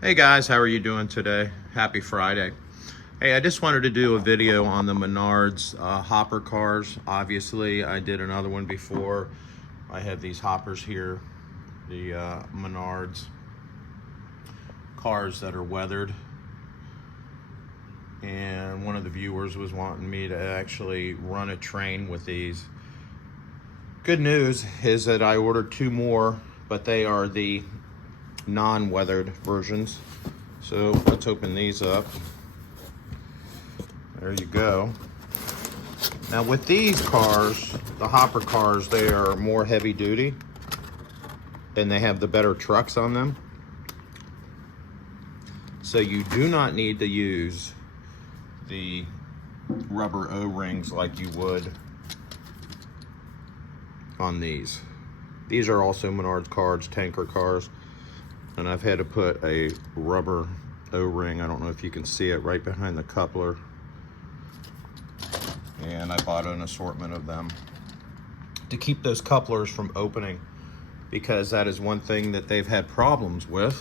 Hey guys, how are you doing today? Happy Friday. Hey, I just wanted to do a video on the MENARDS hopper cars. Obviously, I did another one before. I have these hoppers here, the MENARDS cars that are weathered. And one of the viewers was wanting me to actually run a train with these. Good news is that I ordered 2 more, but they are the non-weathered versions. So let's open these up. There you go. Now with these cars, the hopper cars, they are more heavy duty and they have the better trucks on them. So you do not need to use the rubber O-rings like you would on these. These are also MENARDS cars, tanker cars. And I've had to put a rubber O-ring, I don't know if you can see it, right behind the coupler. And I bought an assortment of them to keep those couplers from opening, because that is one thing that they've had problems with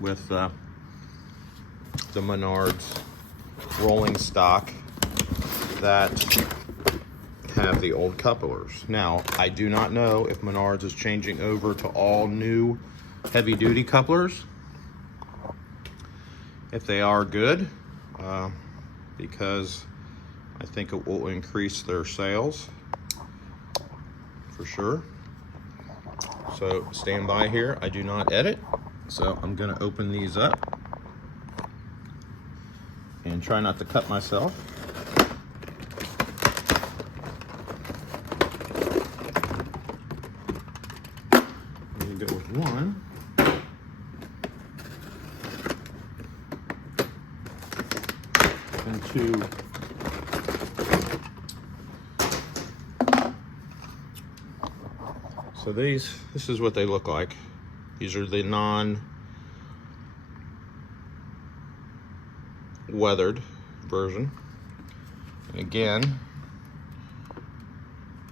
the MENARDS rolling stock that have the old couplers. Now, I do not know if MENARDS is changing over to all new heavy duty couplers. If they are, good, because I think it will increase their sales for sure. So stand by here. I do not edit, so I'm gonna open these up and try not to cut myself. Let me go with one. And 2. So this is what they look like. These are the non-weathered version. And again,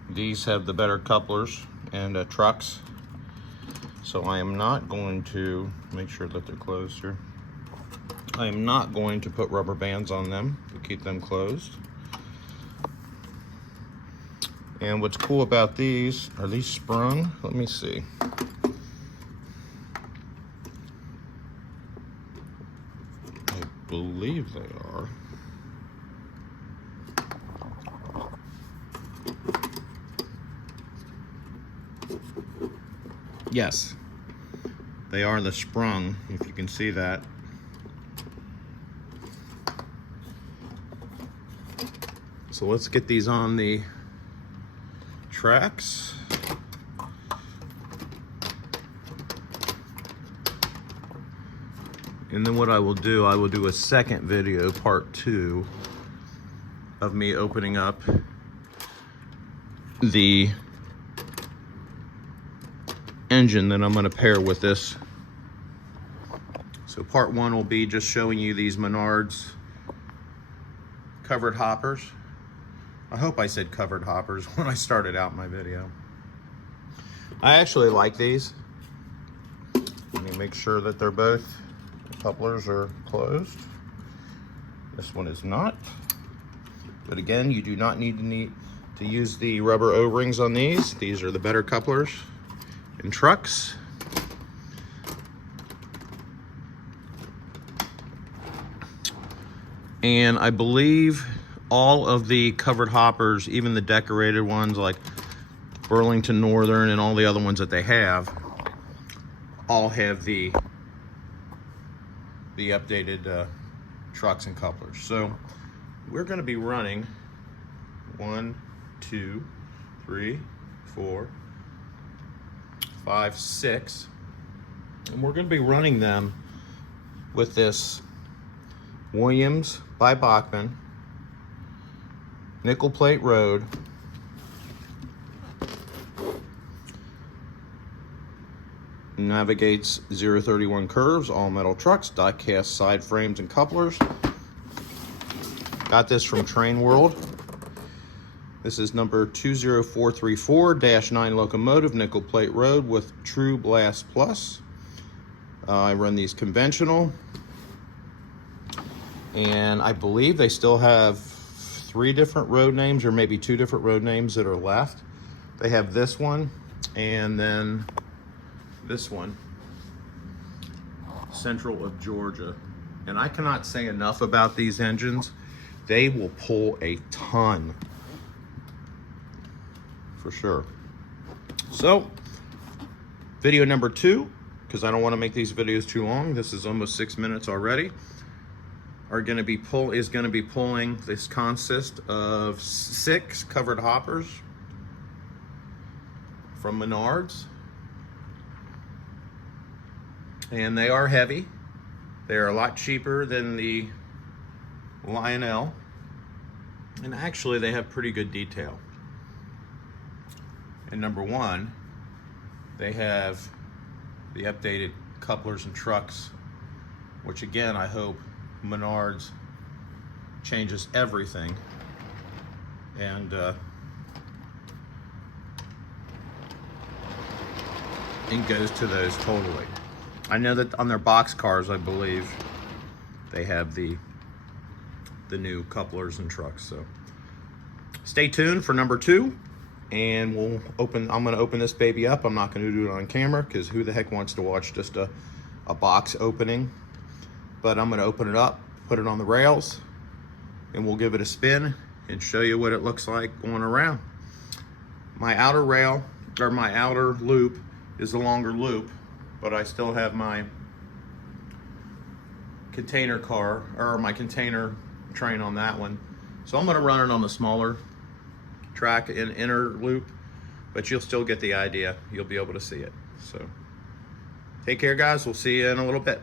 these have the better couplers and trucks. So I am not going to, make sure that they're closed here. I am not going to put rubber bands on them to keep them closed. And what's cool about these, are these sprung? Let me see. I believe they are. Yes, they are the sprung, if you can see that. So let's get these on the tracks. And then what I will do a second video, part 2, of me opening up the engine that I'm going to pair with this. So part 1 will be just showing you these MENARDS covered hoppers. I hope I said covered hoppers when I started out my video. I actually like these. Let me make sure that they're both, the couplers are closed. This one is not. But again, you do not need to use the rubber O-rings on these. These are the better couplers in trucks. And I believe all of the covered hoppers, even the decorated ones like Burlington Northern and all the other ones that they have, all have the updated trucks and couplers. So we're going to be running 1, 2, 3, 4, 5, 6, and we're going to be running them with this Williams by BACHMAN nickel plate road, navigates 031 curves, all metal trucks, die cast side frames and couplers. Got this from Train World. This is number 20434-9 locomotive, nickel plate road with True Blast Plus. I run these conventional, and I believe they still have 3 different road names, or maybe 2 different road names that are left. They have this one, and then this one, Central of Georgia. And I cannot say enough about these engines. They will pull a ton, for sure. So, video number 2, because I don't want to make these videos too long. This is almost 6 minutes already. Is going to be pulling. This consists of 6 covered hoppers from MENARDS, and they are heavy. They are a lot cheaper than the Lionel, and actually they have pretty good detail. And number 1, they have the updated couplers and trucks, which again, I hope MENARDS changes everything and goes to those totally. I know that on their box cars, I believe they have the new couplers and trucks. So stay tuned for number 2, and I'm going to open this baby up. I'm not going to do it on camera because who the heck wants to watch just a box opening? But I'm going to open it up, put it on the rails, and we'll give it a spin and show you what it looks like going around. My outer rail, or my outer loop, is a longer loop, but I still have my container car, or my container train on that one. So I'm going to run it on the smaller track in inner loop, but you'll still get the idea. You'll be able to see it. So take care, guys. We'll see you in a little bit.